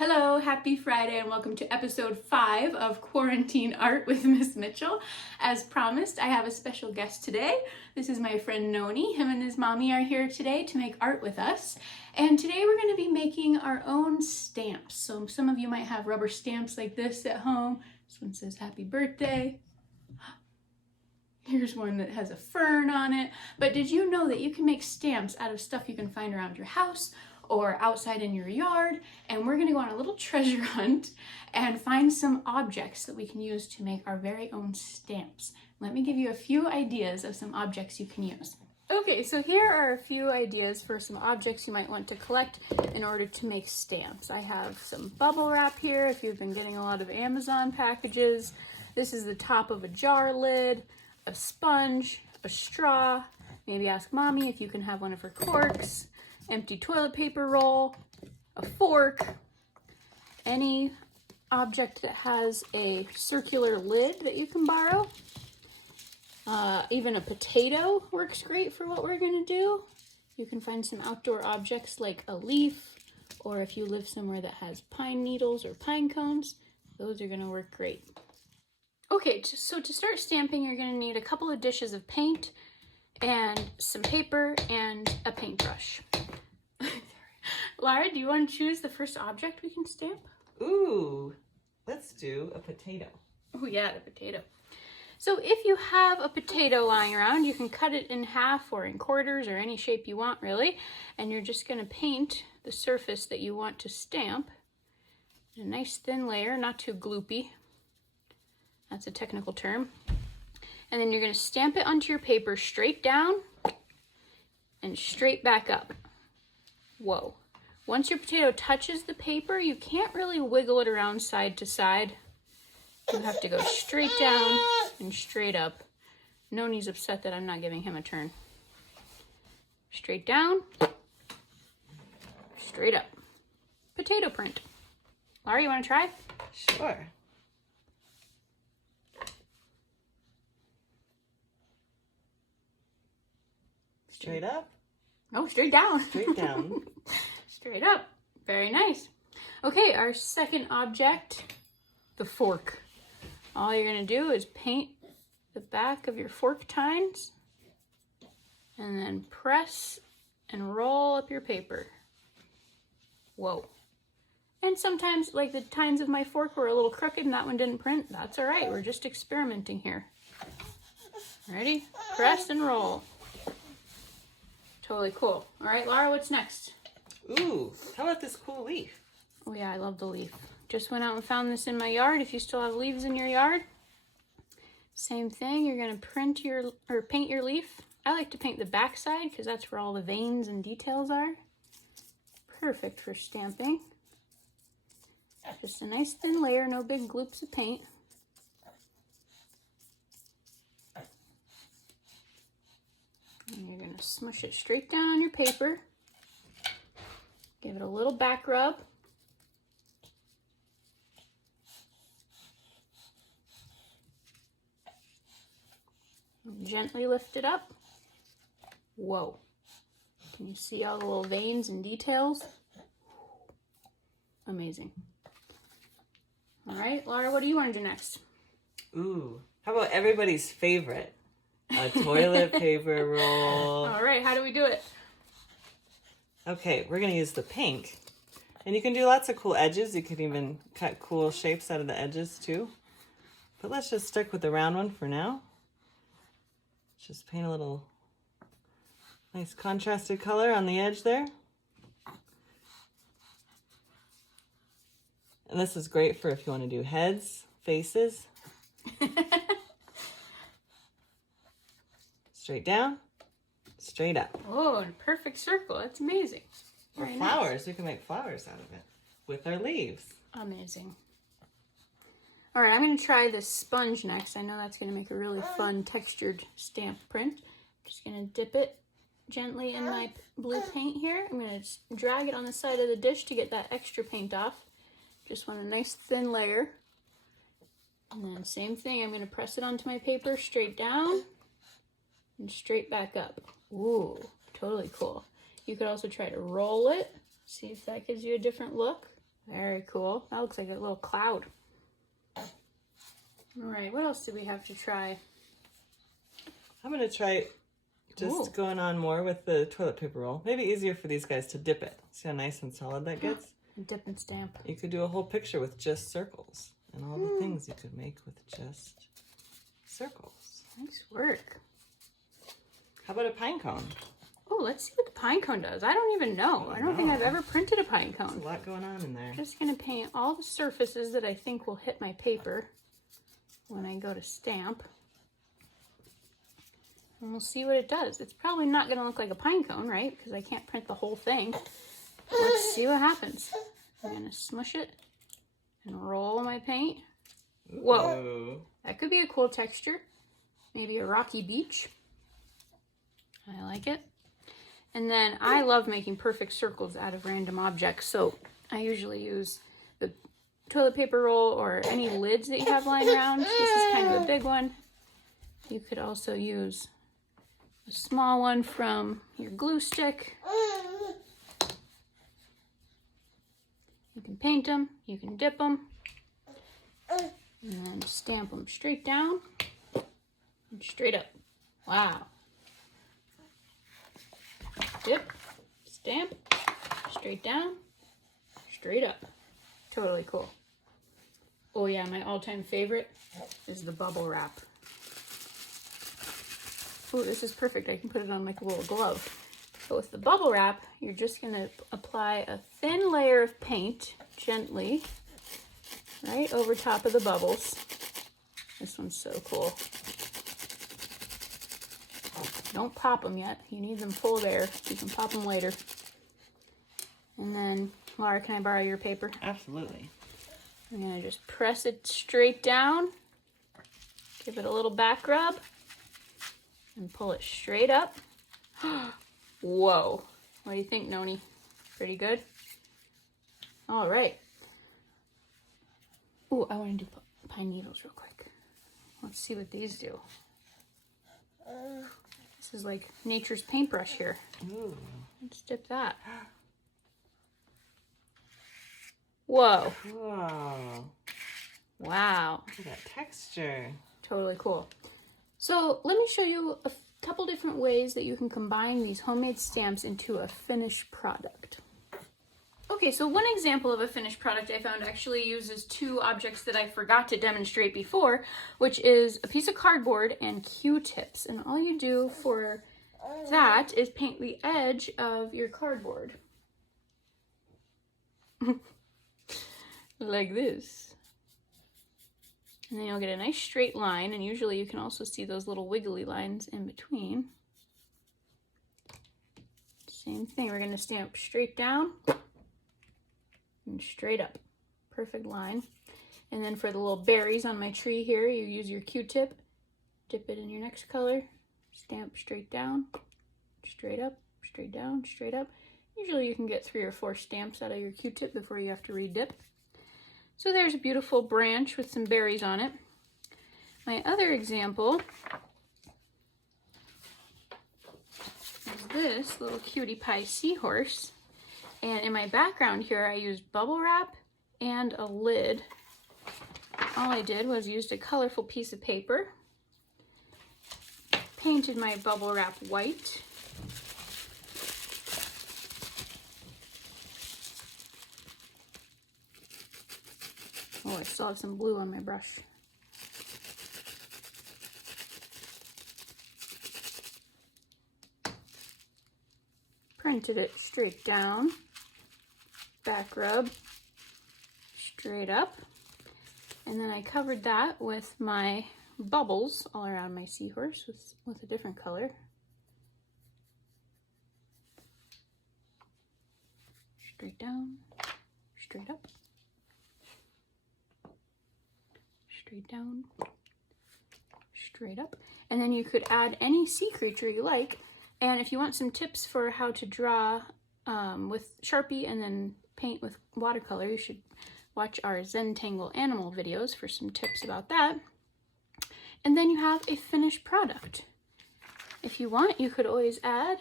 Hello, happy Friday, and welcome to episode 5 of Quarantine Art with Miss Mitchell. As promised, I have a special guest today. This is my friend Noni. Him and his mommy are here today to make art with us. And today we're going to be making our own stamps. So some of you might have rubber stamps like this at home. This one says happy birthday. Here's one that has a fern on it. But did you know that you can make stamps out of stuff you can find around your house or outside in your yard? And we're gonna go on a little treasure hunt and find some objects that we can use to make our very own stamps. Let me give you a few ideas of some objects you can use. Okay, so here are a few ideas for some objects you might want to collect in order to make stamps. I have some bubble wrap here if you've been getting a lot of Amazon packages. This is the top of a jar lid, a sponge, a straw. Maybe ask mommy if you can have one of her corks. Empty toilet paper roll, a fork, any object that has a circular lid that you can borrow. Even a potato works great for what we're gonna do. You can find some outdoor objects like a leaf, or if you live somewhere that has pine needles or pine cones, those are gonna work great. Okay, so to start stamping, you're gonna need a couple of dishes of paint and some paper and a paintbrush. Lara, do you want to choose the first object we can stamp? Ooh, let's do a potato. Oh yeah, the potato. So if you have a potato lying around, you can cut it in half or in quarters or any shape you want really, and you're just going to paint the surface that you want to stamp in a nice thin layer, not too gloopy. That's a technical term. And then you're going to stamp it onto your paper straight down and straight back up. Whoa. Once your potato touches the paper, you can't really wiggle it around side to side. You have to go straight down and straight up. Noni's upset that I'm not giving him a turn. Straight down, straight up. Potato print. Lara, you want to try? Sure. Straight up? Oh, straight down. Straight down. Straight up. Very nice. Okay, our second object, the fork. All you're going to do is paint the back of your fork tines and then press and roll up your paper. Whoa. And sometimes, like the tines of my fork were a little crooked and that one didn't print. That's all right. We're just experimenting here. Ready? Press and roll. Totally cool. All right, Lara, what's next? Ooh, how about this cool leaf? Oh yeah, I love the leaf. Just went out and found this in my yard. If you still have leaves in your yard, same thing. You're gonna paint your leaf. I like to paint the back side because that's where all the veins and details are. Perfect for stamping. Just a nice thin layer, no big gloops of paint. And you're gonna smush it straight down on your paper. Give it a little back rub. And gently lift it up. Whoa. Can you see all the little veins and details? Amazing. All right, Lara, what do you want to do next? Ooh, how about everybody's favorite? A toilet paper roll. All right, how do we do it? Okay, we're going to use the pink. And you can do lots of cool edges. You can even cut cool shapes out of the edges too. But let's just stick with the round one for now. Just paint a little nice contrasted color on the edge there. And this is great for if you want to do heads, faces. Straight down, straight up. Oh, a perfect circle. That's amazing. Or Very flowers. nice. We can make flowers out of it with our leaves. Amazing. All right, I'm going to try this sponge next. I know that's going to make a really fun textured stamp print. Just going to dip it gently in my blue paint here. I'm going to drag it on the side of the dish to get that extra paint off. Just want a nice thin layer. And then same thing, I'm going to press it onto my paper straight down and straight back up. Ooh, totally cool. You could also try to roll it. See if that gives you a different look. Very cool. That looks like a little cloud. All right, what else do we have to try? I'm going to try just going on more with the toilet paper roll. Maybe easier for these guys to dip it. See how nice and solid that gets? Dip and stamp. You could do a whole picture with just circles and all the things you could make with just circles. Nice work. How about a pine cone? Oh, let's see what the pine cone does. I don't even know. I don't think I've ever printed a pine There's cone. a lot going on in there. I'm just going to paint all the surfaces that I think will hit my paper when I go to stamp. And we'll see what it does. It's probably not going to look like a pine cone, right? Because I can't print the whole thing. Let's see what happens. I'm going to smush it and roll my paint. Whoa. Ooh. That could be a cool texture. Maybe a rocky beach. I like it. And then I love making perfect circles out of random objects. So I usually use the toilet paper roll or any lids that you have lying around. This is kind of a big one. You could also use a small one from your glue stick. You can paint them, you can dip them, and then stamp them straight down and straight up. Wow. Dip, stamp, straight down, straight up. Totally cool. Oh yeah, my all-time favorite is the bubble wrap. Oh, this is perfect. I can put it on like a little glove. But with the bubble wrap, you're just going to apply a thin layer of paint gently right over top of the bubbles. This one's so cool. Don't pop them yet. You need them full of air. You can pop them later. And then, Laura, can I borrow your paper? Absolutely. I'm going to just press it straight down. Give it a little back rub. And pull it straight up. Whoa. What do you think, Noni? Pretty good? All right. Ooh, I want to do pine needles real quick. Let's see what these do. This is like nature's paintbrush here. Ooh. Let's dip that. Whoa. Whoa. Wow. Look at that texture. Totally cool. So let me show you a couple different ways that you can combine these homemade stamps into a finished product. Okay, so one example of a finished product I found actually uses two objects that I forgot to demonstrate before, which is a piece of cardboard and Q-tips. And all you do for that is paint the edge of your cardboard. Like this. And then you'll get a nice straight line, and usually you can also see those little wiggly lines in between. Same thing, we're going to stamp straight down and straight up. Perfect line. And then for the little berries on my tree here, you use your Q-tip, dip it in your next color, stamp straight down, straight up, straight down, straight up. Usually you can get 3 or 4 stamps out of your Q-tip before you have to re-dip. So there's a beautiful branch with some berries on it. My other example is this little cutie pie seahorse. And in my background here, I used bubble wrap and a lid. All I did was used a colorful piece of paper, painted my bubble wrap white, oh, I still have some blue on my brush. Printed it straight down, back rub, straight up, and then I covered that with my bubbles all around my seahorse with a different color. Straight down, straight up, straight down, straight up. And then you could add any sea creature you like. And if you want some tips for how to draw with Sharpie and then paint with watercolor, you should watch our Zentangle animal videos for some tips about that. And then you have a finished product. If you want, you could always add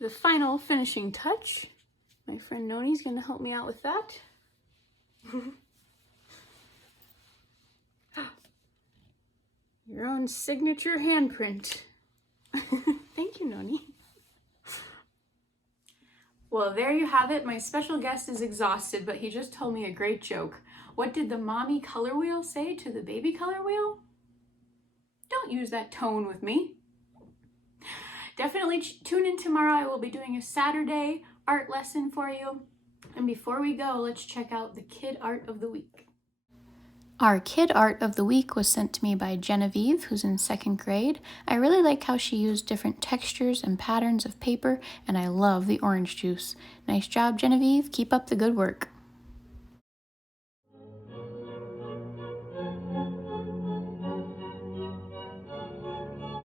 the final finishing touch. My friend Noni's going to help me out with that. Your own signature handprint. Thank you, Noni. Well, there you have it. My special guest is exhausted, but he just told me a great joke. What did the mommy color wheel say to the baby color wheel? Don't use that tone with me. Definitely tune in tomorrow. I will be doing a Saturday art lesson for you. And before we go, let's check out the Kid Art of the Week. Our Kid Art of the Week was sent to me by Genevieve, who's in 2nd grade. I really like how she used different textures and patterns of paper, and I love the orange juice. Nice job, Genevieve. Keep up the good work.